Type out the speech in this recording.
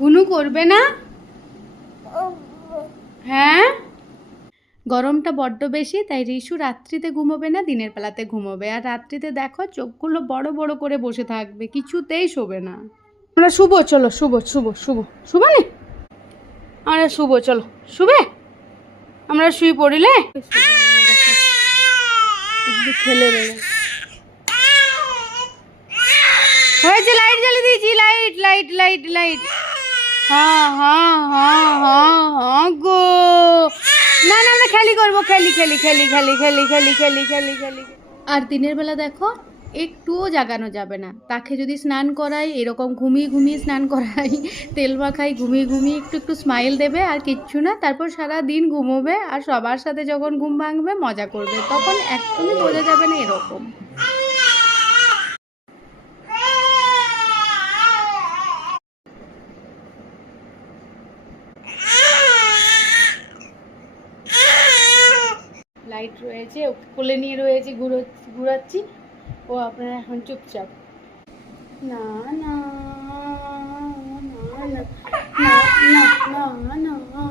গুনু করবে না? হ্যাঁ, গরমটা বড্ড বেশি, তাই রিশু রাত্রিতে ঘুমোবে না, দিনের বেলাতে ঘুমোবে। আর রাত্রিতে দেখো চোখগুলো বড় বড় করে বসে থাকবে, কিছুতেই শোবে না। আমরা শুবো, চলো শুবো শুবো শুবো শুবো না, আমরা শুবো, চলো শুবে, আমরা শুয়ে পড়িলে খেলে বেড়ে হয়েছে। লাইট জ্বালিয়ে দিয়েছি, লাইট লাইট লাইট লাইট। হ্যাঁ হ্যাঁ হ্যাঁ হ্যাঁ হ্যাঁ গো। না না না, খেলি করবো, খেলি খেলি খেলি খেলি খেলি খেলি খেলি খেলি খেলি। আর দিনের বেলা দেখো একটুও জাগানো যাবে না। তাকে যদি স্নান করাই এরকম ঘুমিয়ে ঘুমিয়ে স্নান করাই, তেল মাখাই ঘুমিয়ে ঘুমিয়ে, একটু একটু স্মাইল দেবে আর কিচ্ছু না। তারপর সারা দিন ঘুমোবে আর সবার সাথে যখন ঘুম ভাঙবে মজা করবে, তখন একদমই বোঝা যাবে না এরকম। লাইট রয়েছে, কোলে নিয়ে রয়েছে, ঘুরাচ্ছি, ও আপনারা এখন চুপচাপ। না না না না না না না না।